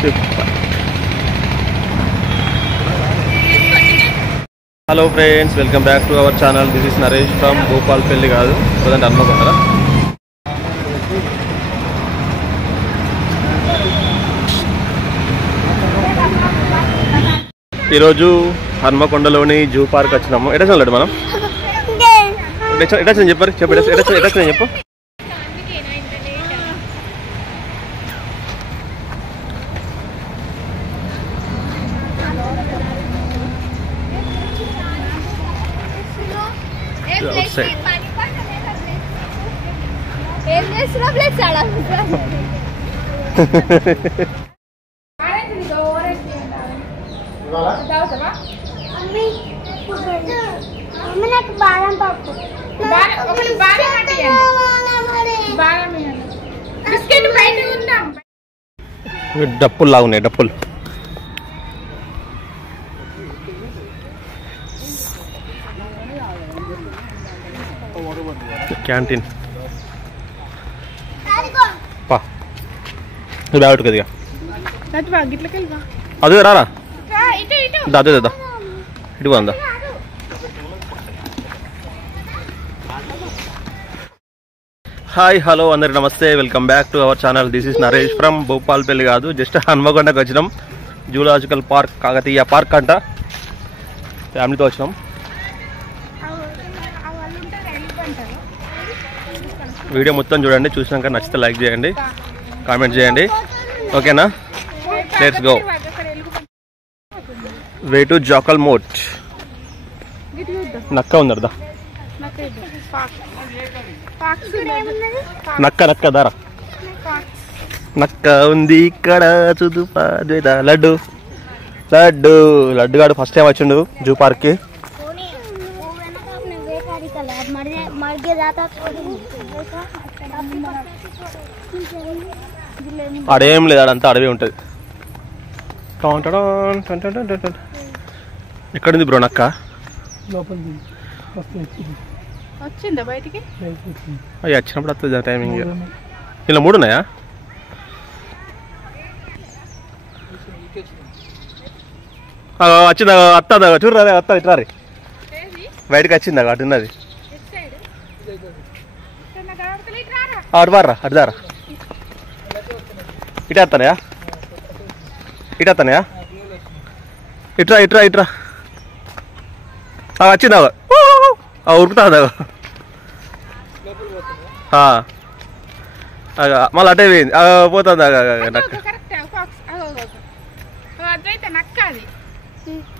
Hello friends, welcome back to our channel. This is Naresh from Bhupalpalli కాదు, present Hanamkonda. ఈరోజు హన్మకొండలోని zoo park వచ్చినాము. ఎటా చూడలేదు మనం? ఎటా చెప్పారు, చెప్పు. డప్పులు లాగున్నాయి, డప్పులు. క్యాంటీన్ బ్యాట్ కదిగా అదే రారా, అదే దాదా ఇటు అందా. హాయ్, హలో అందరికి నమస్తే, welcome back to our channel. This is Naresh from Bhupalpalli కాదు, జస్ట్ హన్మకొండకు వచ్చినాం. జూలాజికల్ పార్క్, కాకతీయ పార్క్ అంట. ఫ్యామిలీతో వచ్చినాం. వీడియో మొత్తం చూడండి, చూసినాక నచ్చితే లైక్ చేయండి, కామెంట్ చేయండి, ఓకేనా? Let's go. Way to jackal moat. నక్క ఉంది అర్దా, నక్క దారా, నక్క ఉంది ఇక్కడ. చూదుపా లడ్డు లడ్డు లడ్డుగాడు ఫస్ట్ టైం వచ్చిండు జూ పార్క్కి. ఆడేం లేదు, ఆడంతా అడవి ఉంటుంది. ఎక్కడుంది బ్రో నక్క? వచ్చిందా బయటికి? అవి వచ్చినప్పుడు వస్తుంది టైమింగ్. ఇలా 3 ఉన్నాయా? వచ్చిందా? అత్త చూడరా, అత్త ఇట్లా రీ బయటకు వచ్చిందా? అటు ఉన్నది, అటు బారా, అటు దారా. ఇటు వస్తానయా, ఇటు వస్తానయా, ఇట్రా ఇట్రా ఇట్రా. వచ్చిందా? ఉరుకుతా మళ్ళీ అటే పోయింది, పోతుంది నక్క.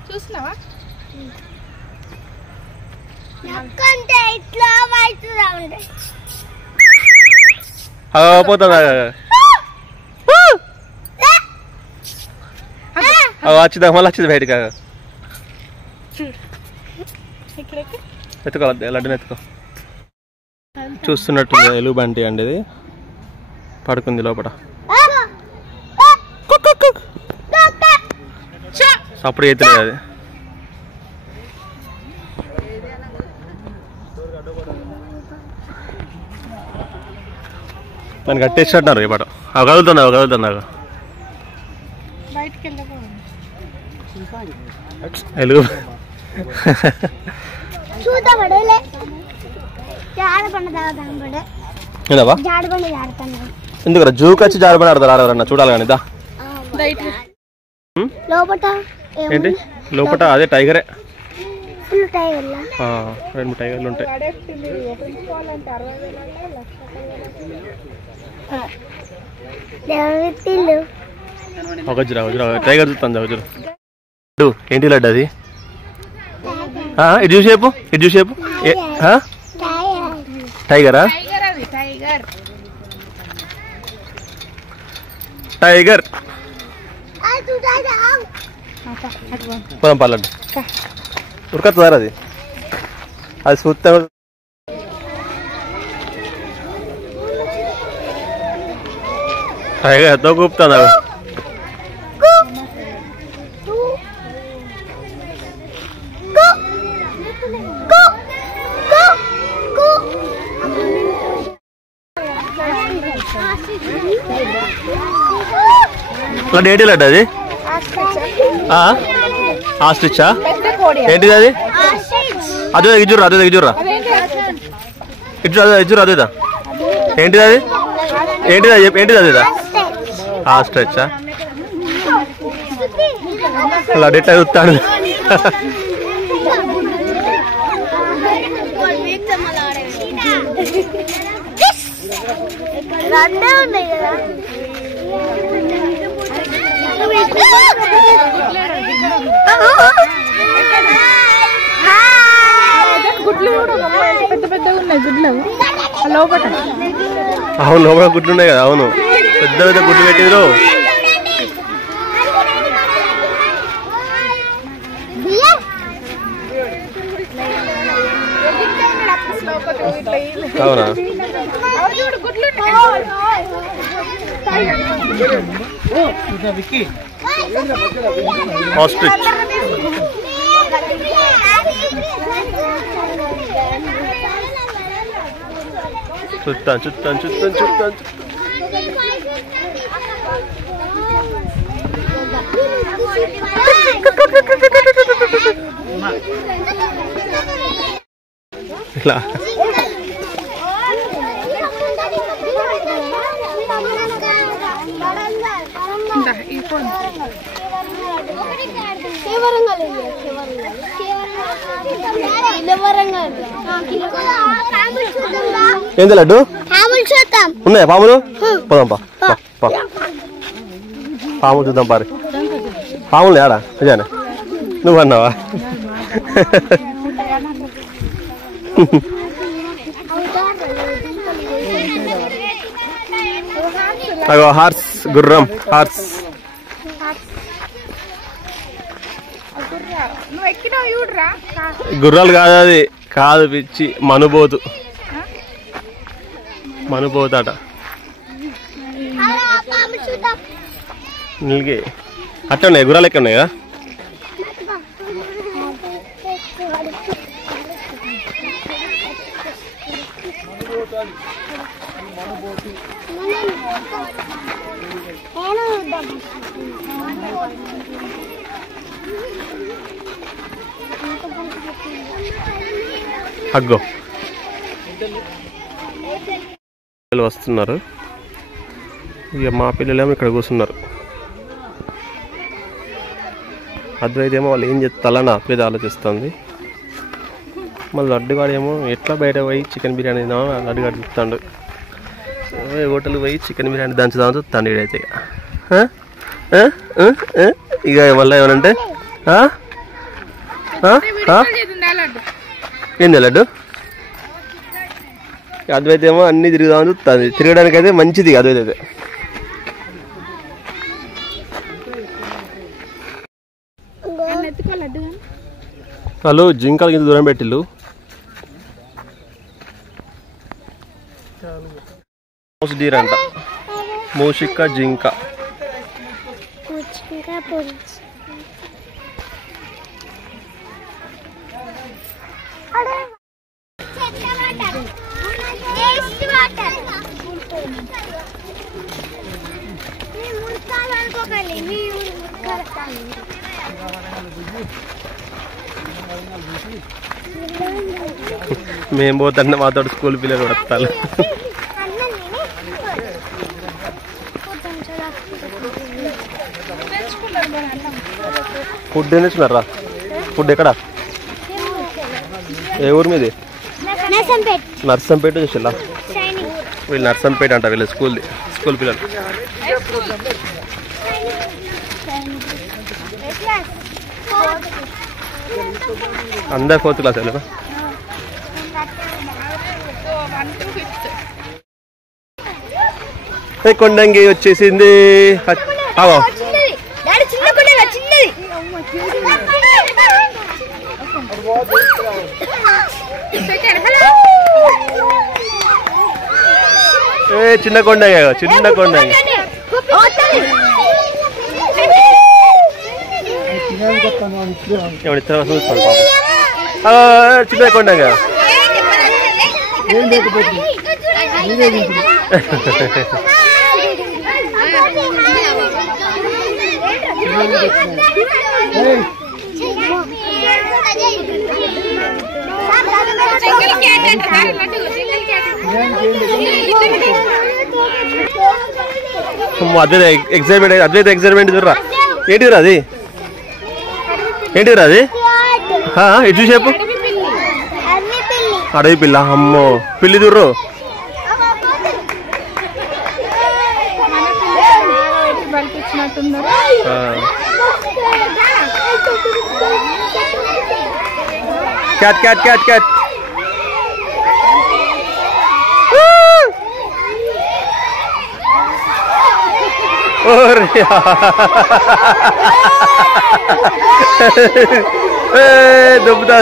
చూసినావా? పోతుంది, వచ్చిందా? మళ్ళీ వచ్చింది బయటకి. ఎత్తుకో లడ్డుని, ఎత్తుకో. చూస్తున్నట్టు ఎలుగుబంటి అండి, ఇది పడుకుంది లోపల. అప్పుడు ఎత్తులేదు అది. దాన్ని కట్టేసినట్టున్నారు ఈ పాట. అవి కదులుతుంది. ఎలుగు ఎందుకు జూకి వచ్చి జారబండి ఆడతారు? ఆడవరన్నా చూడాలి కానీ. ఏంటి లోపల? అదే టైగరే, 2 టైగర్లు ఉంటాయి. ఒక టైగర్ చూస్తాను. ఏంటి లడ్డు అది? ఇటు చూసేపు టైగరా? టైగర్ పొలం పల్లెడు ఉరకత్తారు అది. అది చూస్తే టైగర్ ఎంతో కూపుతుంది. లడ్డు ఏంటి లడ్డు అది? ఆస్ట్రిచ్చా? ఏంటిది అది? అదే ఇజుర్రా అదే ఇజుర్రా ఇజుర్రా అదేదా? ఏంటిది అది? ఏంటిది ఏంటిది అదేదా? ఆస్ట్రిచ్చా? లడ్డు ఎట్లా చూస్తాడు? గుడ్లు పెద్ద పెద్దగా ఉన్నాయి గుడ్లు లోపల. అవును లోపల గుడ్లు ఉన్నాయి కదా. అవును పెద్ద పెద్ద గుడ్లు పెట్టిండ్రు. అవునా? ఆస్ట్రిచ్ చూస్తాను చూస్తాను చూస్తాను చూస్తాను. ఇలా ఏంది లడ్డు? ఉన్నాయా పాములు? పోదాంపా పాములు చూద్దాం పారి. పాములు ఆడా నిజానే? నువ్వు అన్నావా? అగో హార్స్ గుర్రం హార్స్. గుర్రాలు కాదు అది కాదు పిచ్చి మనుబోతు మనుబోతాట. నీళ్ళకి అట్లా ఉన్నాయి గుర్రాలు ఎక్కడ ఉన్నాయి కదా. అగ్గో పిల్లలు వస్తున్నారు. ఇక మా పిల్లలేమో ఇక్కడ కూర్చున్నారు. అద్వైతేమో వాళ్ళు ఏం చెప్తారని అద్వైత ఆలోచిస్తుంది. మళ్ళీ లడ్డుగాడేమో ఎట్లా బయట పోయి చికెన్ బిర్యానీ తిందామో లడ్డుగాడు చెప్తాడు. హోటల్ పోయి చికెన్ బిర్యానీ దంచుదామని చూస్తాడు ఇడైతే. ఇక మళ్ళీ ఏమనంటే ఏంది లడ్డు? అద్వైత ఏమో అన్ని తిరుగుదామని చూస్తుంది. తిరగడానికి అయితే మంచిది అద్వైత అయితే. వాళ్ళు జింకలకి ఇంత దూరం పెట్టిల్లు. డీర్ అంట మూషిక జింక. మేము పోతుంటే మాతో స్కూల్ పిల్లలు వస్తారు. ఫుడ్ ఏం తెచ్చుకున్నారా? ఫుడ్ ఎక్కడ? ఏ ఊరు మీది? నర్సంపేట చూసిల్లా? వీళ్ళు నర్సంపేట అంట వీళ్ళు స్కూల్ పిల్లలు. అందరు 4th క్లాస్ వెళ్ళా. కొండంగి వచ్చేసింది. చిన్న కొండంగి చిన్న కొండంగి చిన్న కొండంగి ఎగ్జైట్మెంట్ చూడరా. ఏంటిరా అది? ఏంటిరా అది? ఇటు చెప్పు. అడవి పిల్ల. అమ్మో పిల్లి చూర్రు. Cat cat cat cat. దుబ్బుతా.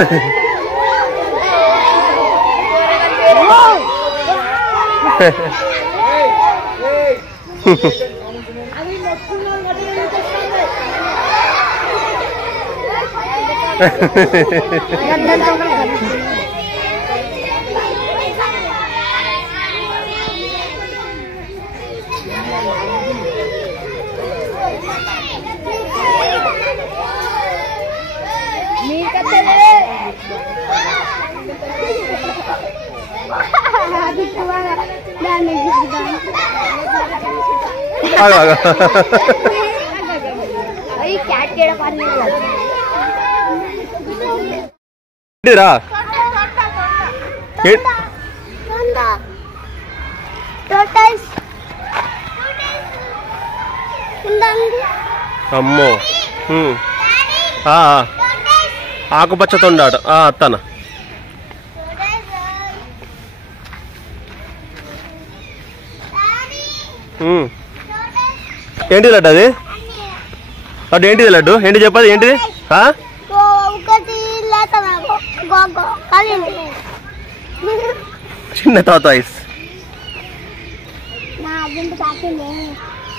అమ్మో ఆకుపచ్చ తొండాట. అత్తన ఏంటి లడ్డు అది? లడ్డు ఏంటిది? లడ్డు ఏంటి చెప్పదు? ఏంటిది? చిన్న తాత ఐస్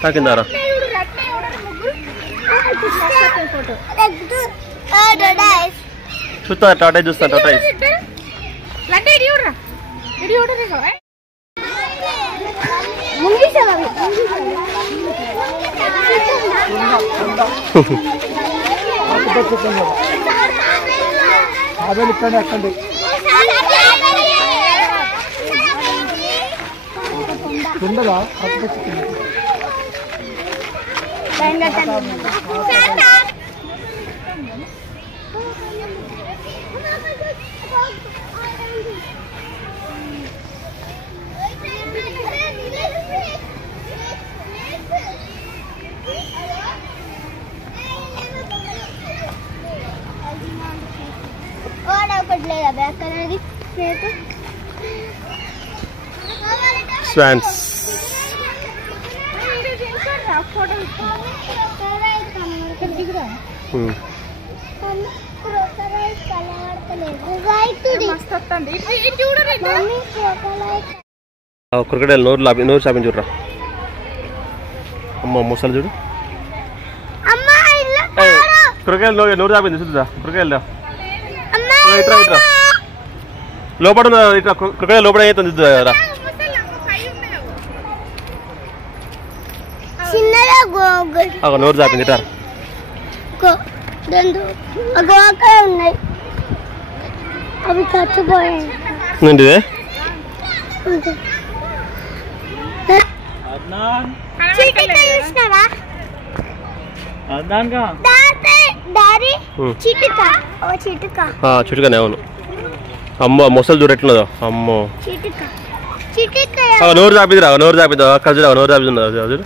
తాకిందారా? చూస్తా టాటా చూస్తా. Tata ice swans. క్రికెట్ నోరు చాపించి చూడరా. అమ్మ ముసలు చూడు. క్రికెట్ నోరు చాపింది చూద్దా. క్రికెట్ ఇట్రా ఇట్రా లోపల ఇట్లా క్రికెట్ లోపల అవుతుంది చూద్దా. నోరు చాపింది ఇట్రా. అవి చచ్చిపోయాయి. ఏంటిది? చిటుకనే. అవును. అమ్మో మొసలు చూడు ఎట్లున్నదో. అమ్మో నోరు చాపిద్దిరా. నోరు చాపిద్దా. కజు నోరు చాపిద్దా చూడు.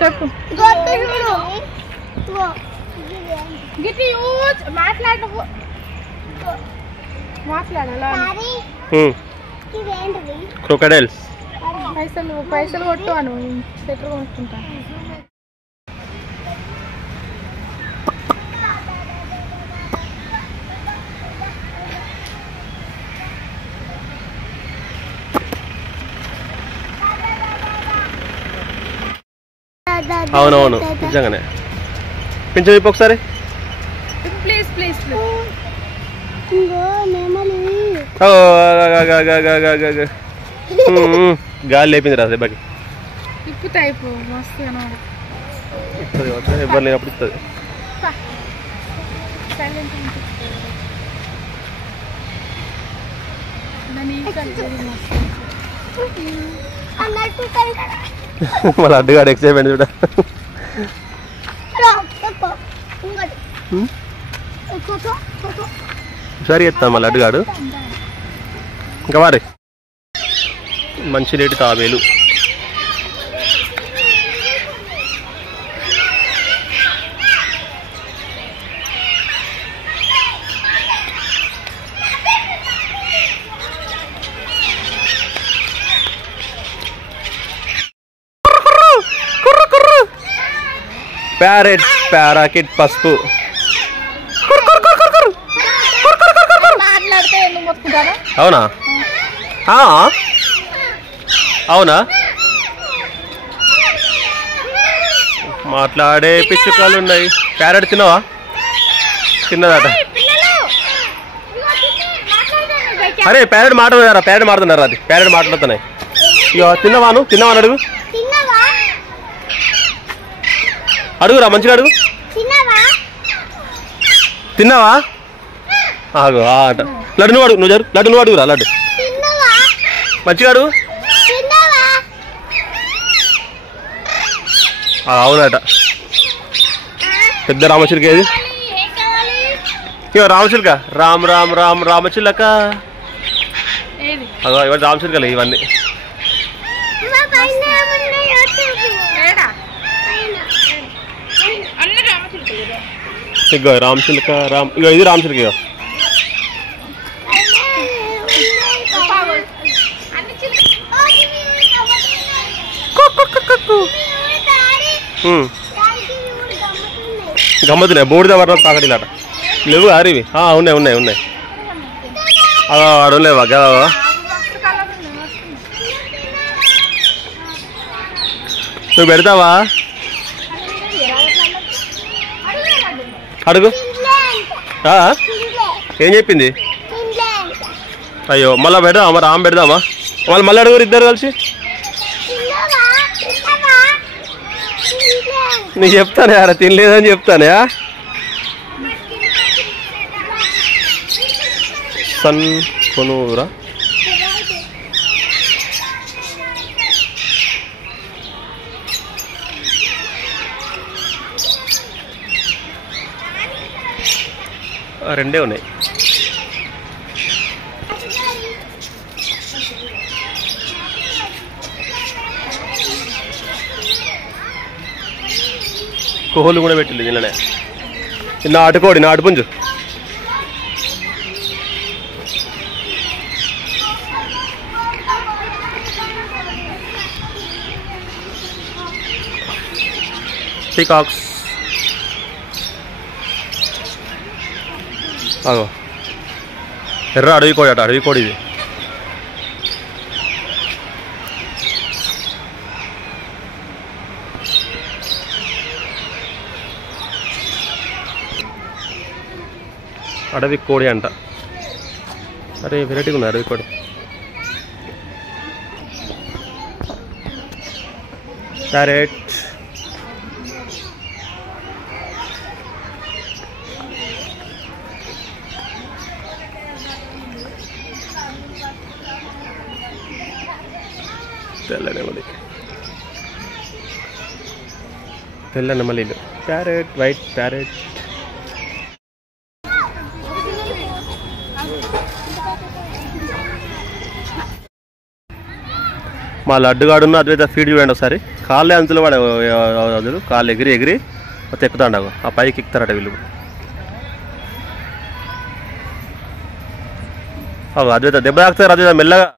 చెప్పు. క్రొకడైల్స్. పైసలు కొట్టు అను స్వెటర్ కొనుక్కుంటా. అవునవును నిజంగానే. పింఛన్ చెప్పు ఒకసారి. ప్లీజ్ ఇంకో నెమలి ఓ, గాలి లేపింది రా దెబ్బకి. ఇప్పుతాయి మస్తు కనబడు. ఇస్తుంది కావచ్చు, ఎవరు లేనప్పుడు ఇస్తుంది. సైలెంట్ అన్నట్టు మళ్ళీ అడ్డుగాడు ఎక్సైట్మెంట్ చూడ. సరి ఎత్తాను మళ్ళీ అడ్డుగాడు. ఇంకా వారి మంచి నీటి తాబేలు. ప్యారెట్, ప్యారాకిట్, పసుపు. మాట్లాడితే ఎందుకు మొత్తుకుంటారా? అవునా అవునా మాట్లాడే పిచ్చుకలు ఉన్నాయి. ప్యారెట్ తిన్నావా? తిన్నదట. అరే ప్యారెట్ మాట్లాడుతున్నారా? ప్యారెట్ మాట్లాడుతున్నారా? అది ప్యారెట్ మాట్లాడుతున్నాయి. ఇక తిన్నవాను తిన్నవాను అడుగు. అడుగురా మంచిగా అడుగు. తిన్నావా? ఆగు ఆట. లడ్డు నువ్వు అడుగు. నువ్వు లడ్డు నువ్వు అడుగురా. లడ్డు మంచిగా అడుగు. అవునట. పెద్ద రామచిలుక ఏది? ఇక రామచిలుక. రామ్ రామ్ రామ్ రామచిలుక. అగో ఇవన్నీ రామచిలుకలే ఇవన్నీ. ఇగో రామచిలుక. ఇగో ఇది రామచిలుక. ఇగో గమ్మతున్నాయి. బూడిద వర్ణం కాకటిలాట లేవు అరివి. ఉన్నాయి ఉన్నాయి ఉన్నాయి. అడలేవా కదా? నువ్వు పెడతావా? అడుగు. ఏం చెప్పింది? అయ్యో మళ్ళీ పెడదామా? మరి ఆమె పెడదామా? మళ్ళీ అడుగురు ఇద్దరు కలిసి. నీకు చెప్తానే అరే తినలేదని చెప్తానే. సన్ కొనురా. రెండే ఉన్నాయి. కోహులు కూడా పెట్టింది దీనిలోనే. నాటుకోడి నాటుపుంజు. పీకాక్స్. అగో ఎర్ర అడవి కోడి అట. అడవి కోడి ఇది. అడవి కోడి అంట. అరే వెరైటీగా ఉంది అడవి కోడి. ప్యారెట్. తెల్ల నెమలి. తెల్ల నెమలీలు. Parrot, white parrot. మా లడ్డుగాడున్న అద్వైత ఫీడ్ చూడండి ఒకసారి. కాళ్ళే అంచులు వాడు అదులు కాళ్ళు ఎగిరి ఎగిరి ఎక్కుతాండవు. ఆ పైకి ఎక్కుతారట వీళ్ళు. అద్వైత దెబ్బ తాకుతారు. అద్వైత మెల్లగా.